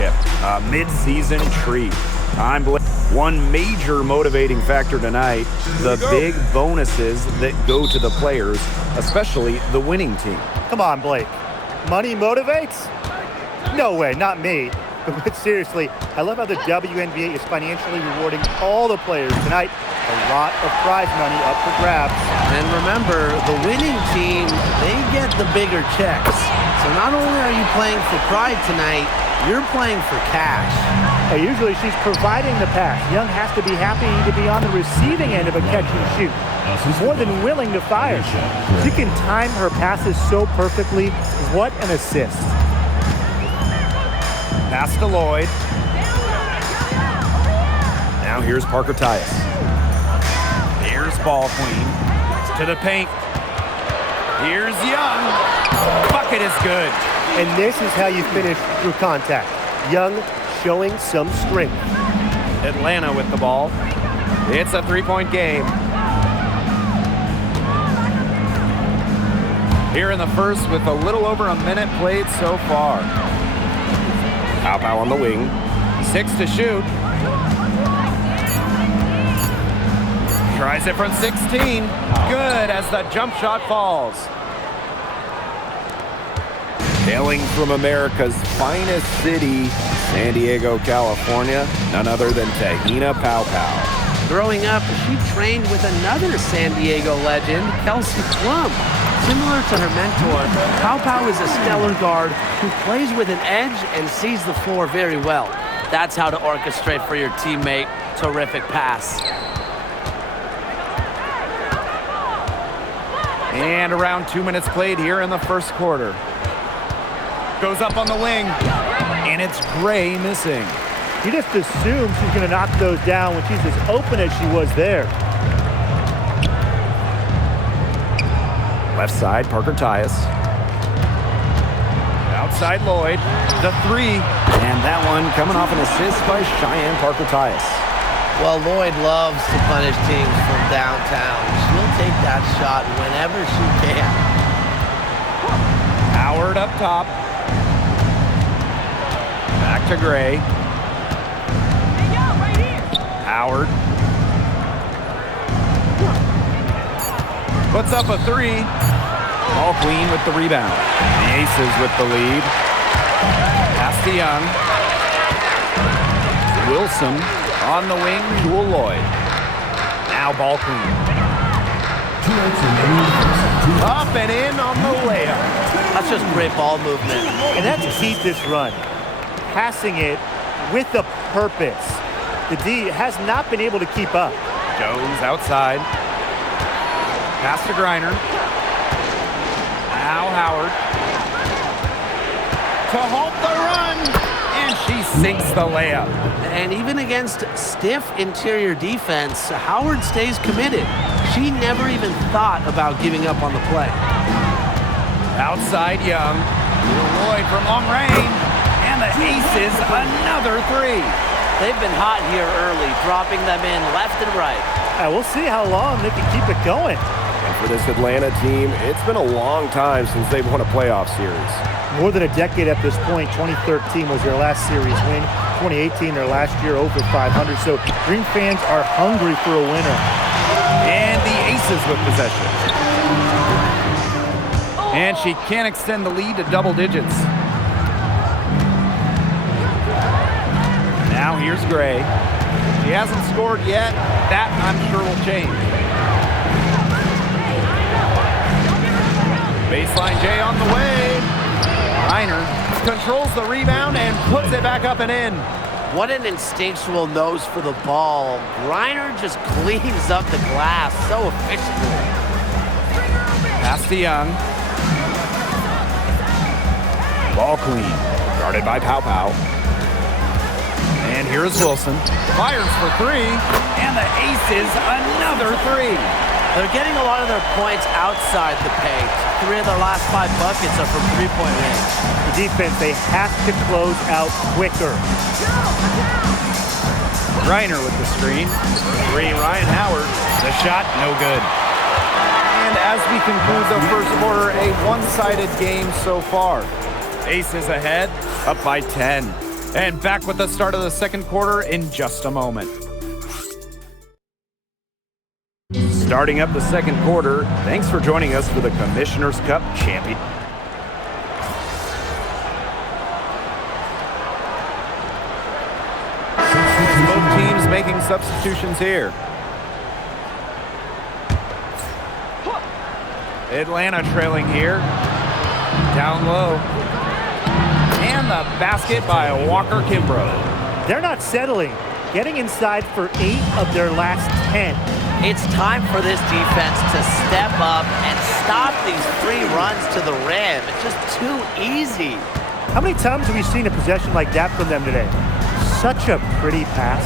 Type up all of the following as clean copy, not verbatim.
championship, a mid-season treat. I'm Blake. One major motivating factor tonight, the big bonuses that go to the players, especially the winning team. Come on, Blake. Money motivates? No way, not me. But seriously, I love how the Wnba is financially rewarding all the players tonight. A lot of prize money up for grabs. And remember, the winning team, they get the bigger checks. So not only are you playing for pride tonight, you're playing for cash. Usually she's providing the pass. Young has to be happy to be on the receiving end of a catch and shoot. More than willing to fire. She can time her passes so perfectly. What an assist. Pass to Lloyd. Now here's Parker Tyus. Here's Ball Queen. To the paint. Here's Young. Bucket is good. And this is how you finish through contact. Young showing some strength. Atlanta with the ball. It's a three-point game. Here in the first with a little over a minute played so far. Pow on the wing. 6 to shoot. Tries it from 16. Good as the jump shot falls. Hailing from America's finest city, San Diego, California, none other than Tahina Pow. Growing up, she trained with another San Diego legend, Kelsey Plum. Similar to her mentor, Pow is a stellar guard who plays with an edge and sees the floor very well. That's how to orchestrate for your teammate. Terrific pass. And around 2 minutes played here in the first quarter. Goes up on the wing, and it's Gray missing. You just assume she's going to knock those down when she's as open as she was there. Left side, Parker Tyus. Outside Lloyd, the three, and that one coming off an assist by Cheyenne Parker Tyus. Well, Lloyd loves to punish teams from downtown. She'll take that shot whenever she can. Howard up top. Back to Gray. Howard. Puts up a three. Ball Queen with the rebound. The Aces with the lead. Pass to Young. Wilson on the wing to Lloyd. Now Ball Queen. Up and in on the layup. That's just great ball movement. And that's key to this run. Passing it with a purpose. The D has not been able to keep up. Jones outside. Pass to Griner. Now Howard. To halt the run. And she sinks the layup. And even against stiff interior defense, Howard stays committed. She never even thought about giving up on the play. Outside Young. Lloyd from long range. And the Aces another three. They've been hot here early, dropping them in left and right. We'll see how long they can keep it going. And for this Atlanta team, it's been a long time since they've won a playoff series. More than a decade at this point. 2013 was their last series win. 2018, their last year over 500. So Green fans are hungry for a winner. And the Aces with possession. And she can't extend the lead to double digits. Now here's Gray. She hasn't scored yet. That, I'm sure, will change. Baseline J on the way. Reiner controls the rebound and puts it back up and in. What an instinctual nose for the ball. Reiner just cleans up the glass so efficiently. Pass to Young. Ball Queen. Guarded by Pow. And here's Wilson. Fires for three. And the Aces another three. They're getting a lot of their points outside the paint. 3 of their last 5 buckets are from three-point range. The defense, they have to close out quicker. Reiner with the screen. Three, Ryan Howard. The shot, no good. And as we conclude the first quarter, a one-sided game so far. Aces ahead, up by 10. And back with the start of the second quarter in just a moment. Starting up the second quarter, thanks for joining us for the Commissioner's Cup Champion. Both teams making substitutions here. Atlanta trailing here. Down low. And the basket by Walker Kimbrough. They're not settling. Getting inside for 8 of their last 10. It's time for this defense to step up and stop these free runs to the rim. It's just too easy. How many times have we seen a possession like that from them today? Such a pretty pass.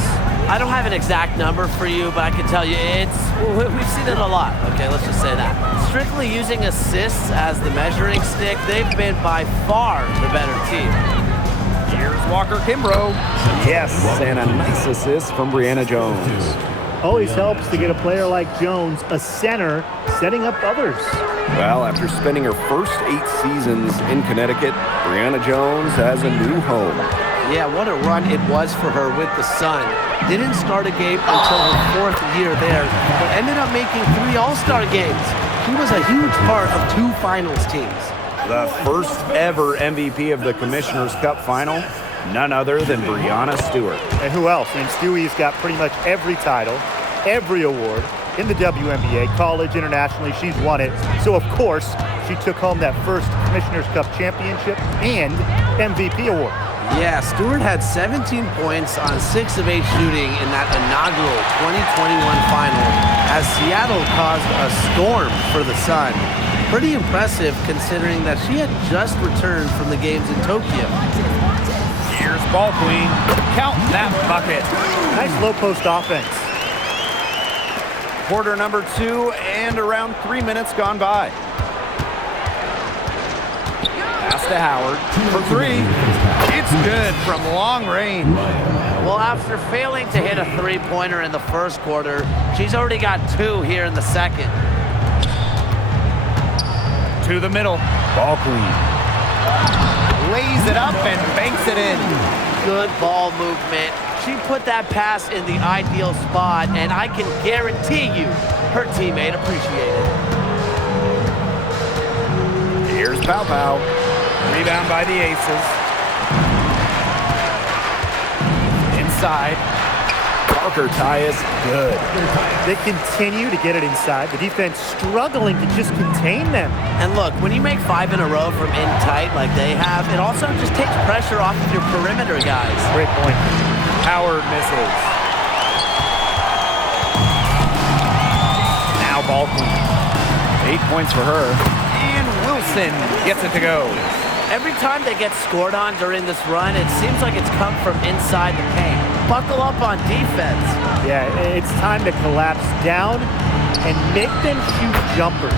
I don't have an exact number for you, but I can tell you we've seen it a lot. Okay, let's just say that. Strictly using assists as the measuring stick, they've been by far the better team. Here's Walker Kimbrough. Yes, and a nice assist from Brianna Jones. Always helps to get a player like Jones, a center, setting up others. Well, after spending her first 8 seasons in Connecticut, Brianna Jones has a new home. Yeah, what a run it was for her with the Sun. Didn't start a game until her 4th year there, but ended up making 3 All-Star games. She was a huge part of 2 finals teams. The first ever MVP of the Commissioner's Cup final, none other than Breanna Stewart. And who else? I mean, Stewie's got pretty much every title, every award in the WNBA, college, internationally. She's won it. So, of course, she took home that first Commissioner's Cup championship and MVP award. Yeah, Stewart had 17 points on 6 of 8 shooting in that inaugural 2021 final as Seattle caused a storm for the Sun. Pretty impressive considering that she had just returned from the games in Tokyo. Here's Ball Queen. Count that bucket. Nice low post offense. Quarter number 2 and around 3 minutes gone by. Pass to Howard for 3. It's good from long range. Well, after failing to hit a 3-pointer in the first quarter, she's already got 2 here in the second. To the middle. Ball Queen. Lays it up and banks it in. Good ball movement. She put that pass in the ideal spot, and I can guarantee you her teammate appreciated it. Here's Pow Pow. Rebound by the Aces. Inside. Parker tie is good. They continue to get it inside. The defense struggling to just contain them. And look, when you make 5 in a row from in tight like they have, it also just takes pressure off of your perimeter guys. Great point. Howard misses. Now Ball Queen. 8 points for her. And Wilson gets it to go. Every time they get scored on during this run, it seems like it's come from inside the paint. Buckle up on defense. Yeah, it's time to collapse down and make them shoot jumpers.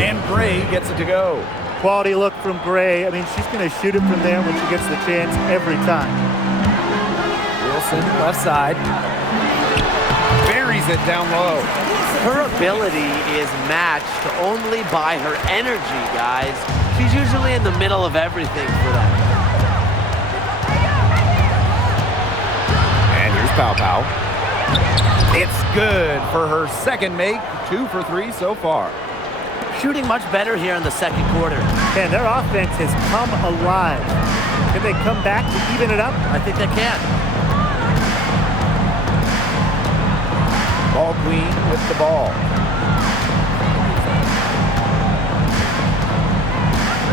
And Gray gets it to go. Quality look from Gray. I mean, she's going to shoot it from there when she gets the chance every time. Wilson, left side. Buries it down low. Her ability is matched only by her energy, guys. She's usually in the middle of everything for them. And here's Pow Pow. It's good for her second make. 2 for 3 so far. Shooting much better here in the second quarter. Man, their offense has come alive. Can they come back to even it up? I think they can. Ball Queen with the ball.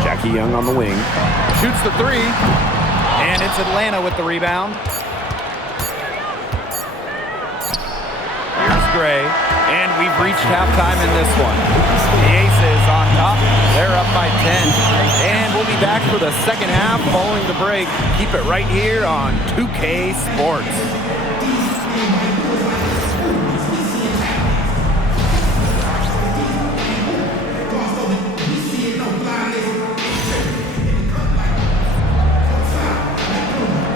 Jackie Young on the wing. Shoots the 3. And it's Atlanta with the rebound. Here's Gray. And we've reached halftime in this one. The Aces on top. They're up by 10. And we'll be back for the second half following the break. Keep it right here on 2K Sports.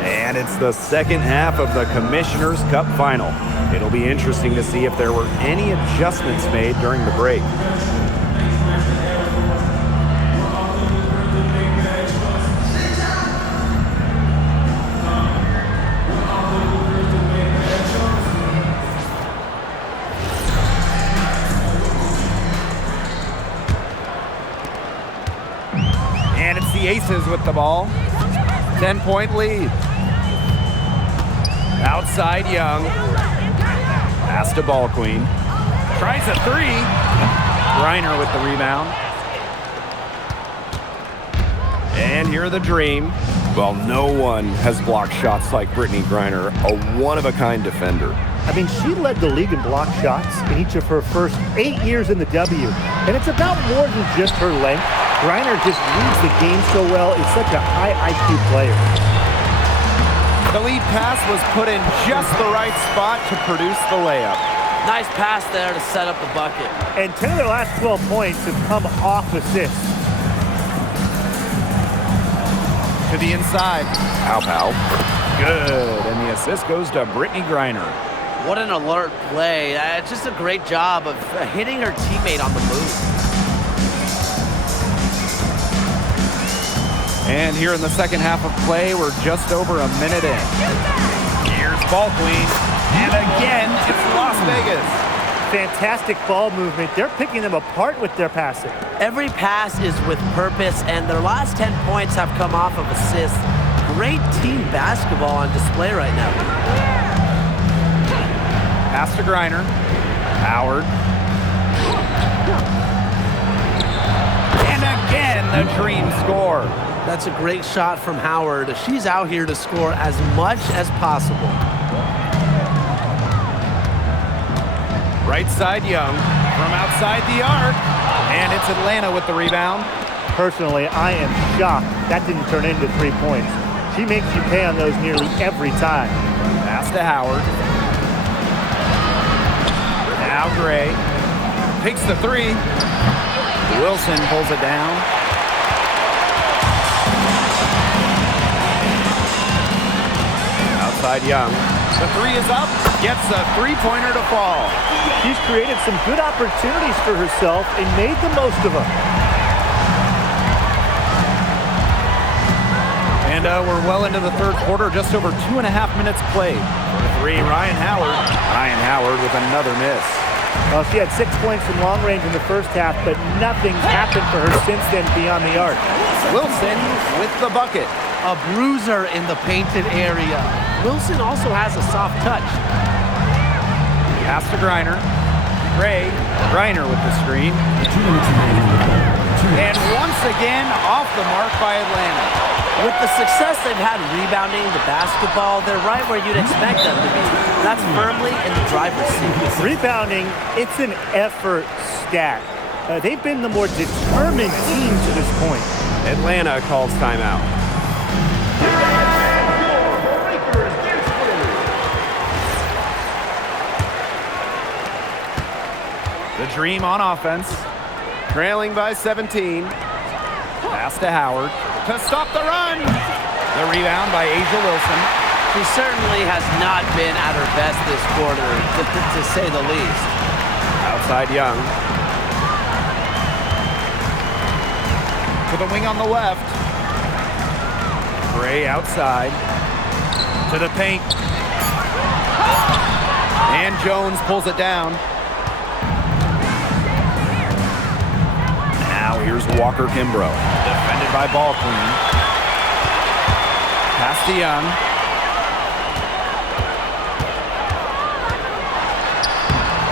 And it's the second half of the Commissioner's Cup final. It'll be interesting to see if there were any adjustments made during the break. Aces with the ball. 10-point lead. Outside Young. Pass to Ball Queen. Tries a three. Griner with the rebound. And here the Dream. Well, no one has blocked shots like Brittany Griner, a one-of-a-kind defender. I mean, she led the league in block shots in each of her first 8 years in the W. And it's about more than just her length. Griner just reads the game so well. It's such a high IQ player. The lead pass was put in just the right spot to produce the layup. Nice pass there to set up the bucket. And 10 of their last 12 points have come off assists. To the inside. Pow. Good. And the assist goes to Brittany Griner. What an alert play. Just a great job of hitting her teammate on the move. And here in the second half of play, we're just over a minute in. Here's Ball Queen. And again, it's Las Vegas. Fantastic ball movement. They're picking them apart with their passing. Every pass is with purpose, and their last 10 points have come off of assists. Great team basketball on display right now. Pass to Griner. Howard. And again, the Dream score. That's a great shot from Howard. She's out here to score as much as possible. Right side Young from outside the arc. And it's Atlanta with the rebound. Personally, I am shocked that didn't turn into 3 points. She makes you pay on those nearly every time. Pass to Howard. Now Gray takes the three. Wilson pulls it down. Outside Young. The three is up. Gets a three-pointer to fall. She's created some good opportunities for herself and made the most of them. And we're well into the third quarter, just over 2.5 minutes played. For the three, Ryan Howard. Ryan Howard with another miss. Well, she had 6 points from long range in the first half, but nothing's happened for her since then beyond the arc. Wilson with the bucket. A bruiser in the painted area. Wilson also has a soft touch. Pass to Griner. Gray. Griner with the screen. And once again, off the mark by Atlanta. With the success they've had rebounding the basketball, they're right where you'd expect them to be. That's firmly in the driver's seat. Rebounding, it's an effort stat. They've been the more determined team to this point. Atlanta calls timeout. The Dream on offense. Trailing by 17. Pass to Howard to stop the run. The rebound by Asia Wilson. She certainly has not been at her best this quarter, to say the least. Outside Young. To the wing on the left. Gray outside. To the paint. And Jones pulls it down. Now here's Walker Kimbrough. Defended by Ball Queen. Pass to Young.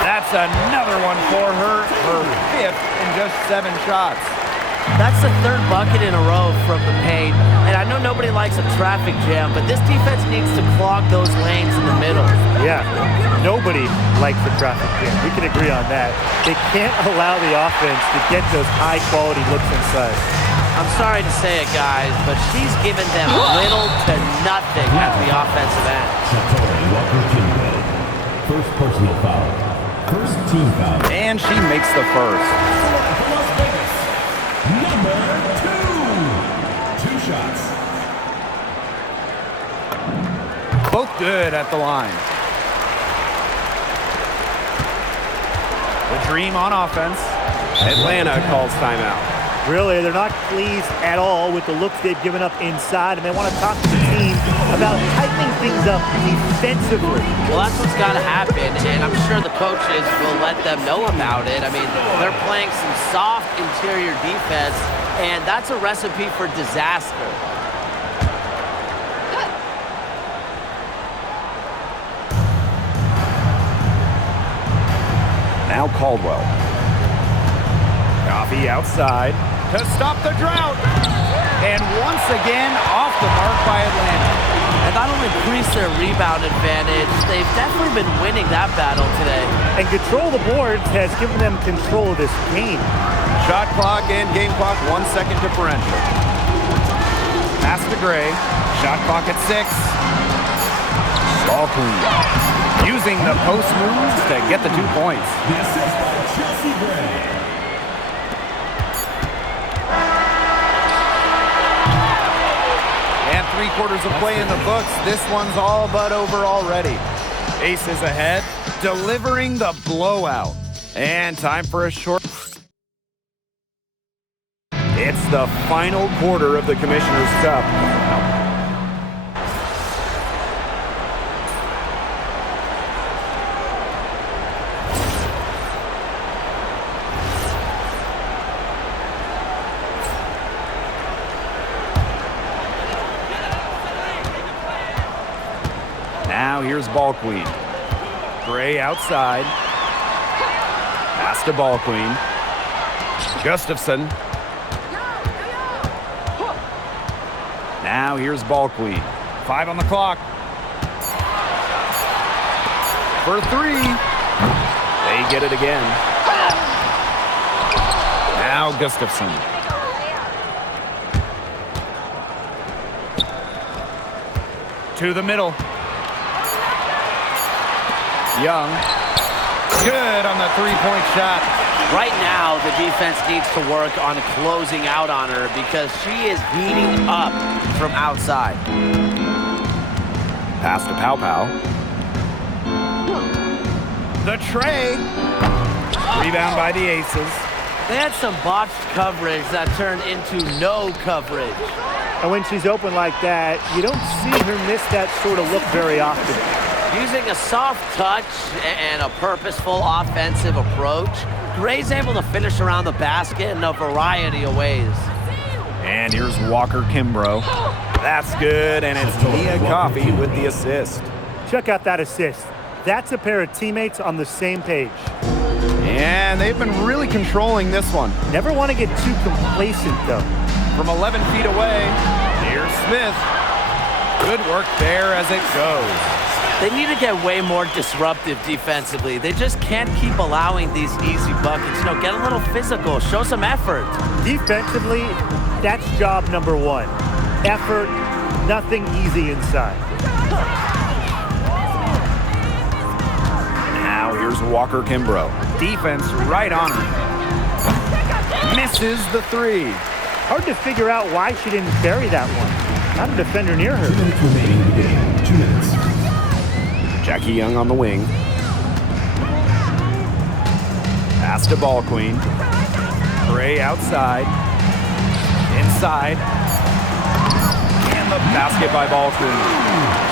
That's another one for her. Her fifth in just 7 shots. That's the third bucket in a row from the paint. And I know nobody likes a traffic jam, but this defense needs to clog those lanes in the middle. Yeah, nobody likes the traffic jam. We can agree on that. They can't allow the offense to get those high-quality looks inside. I'm sorry to say it, guys, but she's given them little to nothing at the offensive end. First personal foul. First team foul. And she makes the first. Number 2. 2 shots. Both good at the line. The Dream on offense. Atlanta calls timeout. Really, they're not pleased at all with the looks they've given up inside, and they want to talk to the team about tightening things up defensively. Well, that's what's got to happen, and I'm sure the coaches will let them know about it. I mean, they're playing some soft interior defense, and that's a recipe for disaster. Now Caldwell. Coffee outside to stop the drought. And once again, off the mark by Atlanta. And that'll increase their rebound advantage. They've definitely been winning that battle today. And control the boards has given them control of this game. Shot clock and game clock 1 second differential. Pass to Gray. Shot clock at 6. Ball clean. Using the post moves to get the 2 points. The assist by Chelsea Gray. And 3/4 of play in the books. This one's all but over already. Aces ahead, delivering the blowout. And time for a short. It's the final quarter of the Commissioner's Cup. Now here's Ball Queen. Gray outside. Pass to Ball Queen. Gustafson. Now here's Ball Queen. 5 on the clock. For 3. They get it again. Now Gustafson. To the middle. Young. Good on the 3-point shot. Right now, the defense needs to work on closing out on her because she is heating up from outside. Pass to Pow Pow. The tray. Rebound by the Aces. They had some botched coverage that turned into no coverage. And when she's open like that, you don't see her miss that sort of look very often. Using a soft touch and a purposeful offensive approach, Gray's able to finish around the basket in a variety of ways. And here's Walker Kimbrough. That's good, and it's Nia Coffey with the assist. Check out that assist. That's a pair of teammates on the same page. And they've been really controlling this one. Never want to get too complacent, though. From 11 feet away, here's Smith. Good work there as it goes. They need to get way more disruptive defensively. They just can't keep allowing these easy buckets. You know, get a little physical, show some effort. Defensively, that's job number 1. Effort, nothing easy inside. Now here's Walker Kimbrough. Defense right on her. Misses the 3. Hard to figure out why she didn't bury that one. Not a defender near her. 2 minutes remaining in the game. 2 minutes. Jackie Young on the wing. Pass to Ball Queen. Gray outside. Inside. And the basket by Ball Queen.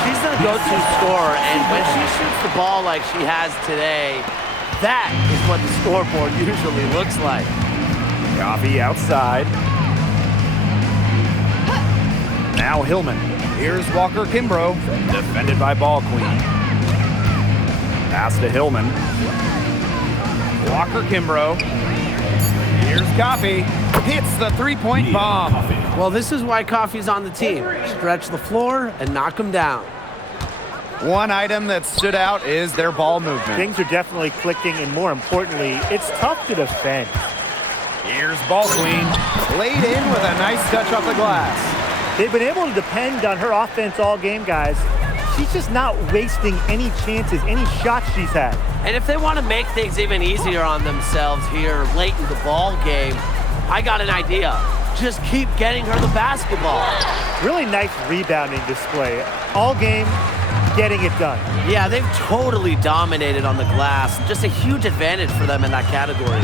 She's the go-to scorer, and when she shoots the ball like she has today, that is what the scoreboard usually looks like. Coffee outside. Now Hillman. Here's Walker Kimbrough. Defended by Ball Queen. Pass to Hillman. Walker Kimbrough. Here's Coffee. Hits the 3-point bomb. Well, this is why Coffey's on the team. Stretch the floor and knock them down. One item that stood out is their ball movement. Things are definitely clicking, and more importantly, it's tough to defend. Here's Ball Queen. Laid in with a nice touch off the glass. They've been able to depend on her offense all game, guys. She's just not wasting any chances, any shots she's had. And if they want to make things even easier on themselves here late in the ball game, I got an idea. Just keep getting her the basketball. Really nice rebounding display. All game, getting it done. Yeah, they've totally dominated on the glass. Just a huge advantage for them in that category.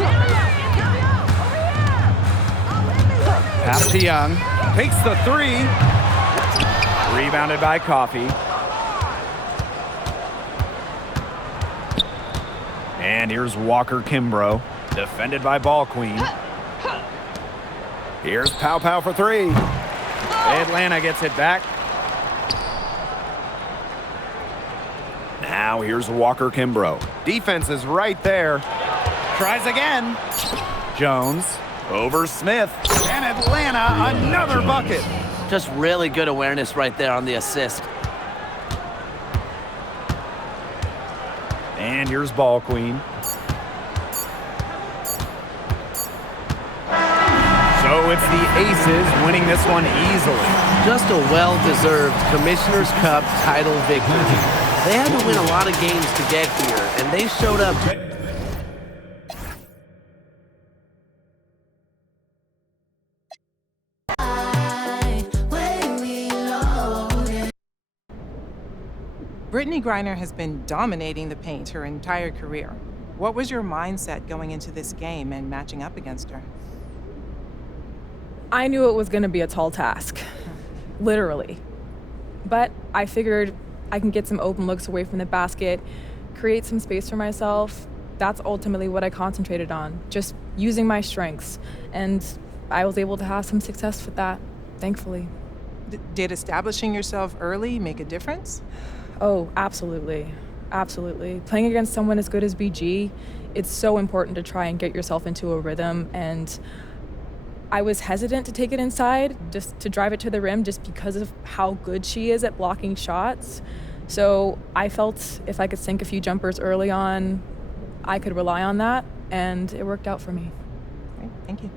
Pass to Young. Takes the 3. Rebounded by Coffee. And here's Walker Kimbrough. Defended by Ball Queen. Here's Pow Pow for three. Atlanta gets it back. Now here's Walker Kimbrough. Defense is right there. Tries again. Jones over Smith. And Atlanta, another bucket. Just really good awareness right there on the assist. And here's Ball Queen. So it's the Aces winning this one easily. Just a well-deserved Commissioner's Cup title victory. They had to win a lot of games to get here, and they showed up. Brittany Griner has been dominating the paint her entire career. What was your mindset going into this game and matching up against her? I knew it was going to be a tall task, literally. But I figured I can get some open looks away from the basket, create some space for myself. That's ultimately what I concentrated on, just using my strengths. And I was able to have some success with that, thankfully. Did establishing yourself early make a difference? Oh, absolutely. Absolutely. Playing against someone as good as BG, it's so important to try and get yourself into a rhythm. And I was hesitant to take it inside, just to drive it to the rim, just because of how good she is at blocking shots. So I felt if I could sink a few jumpers early on, I could rely on that, and it worked out for me. Great, thank you.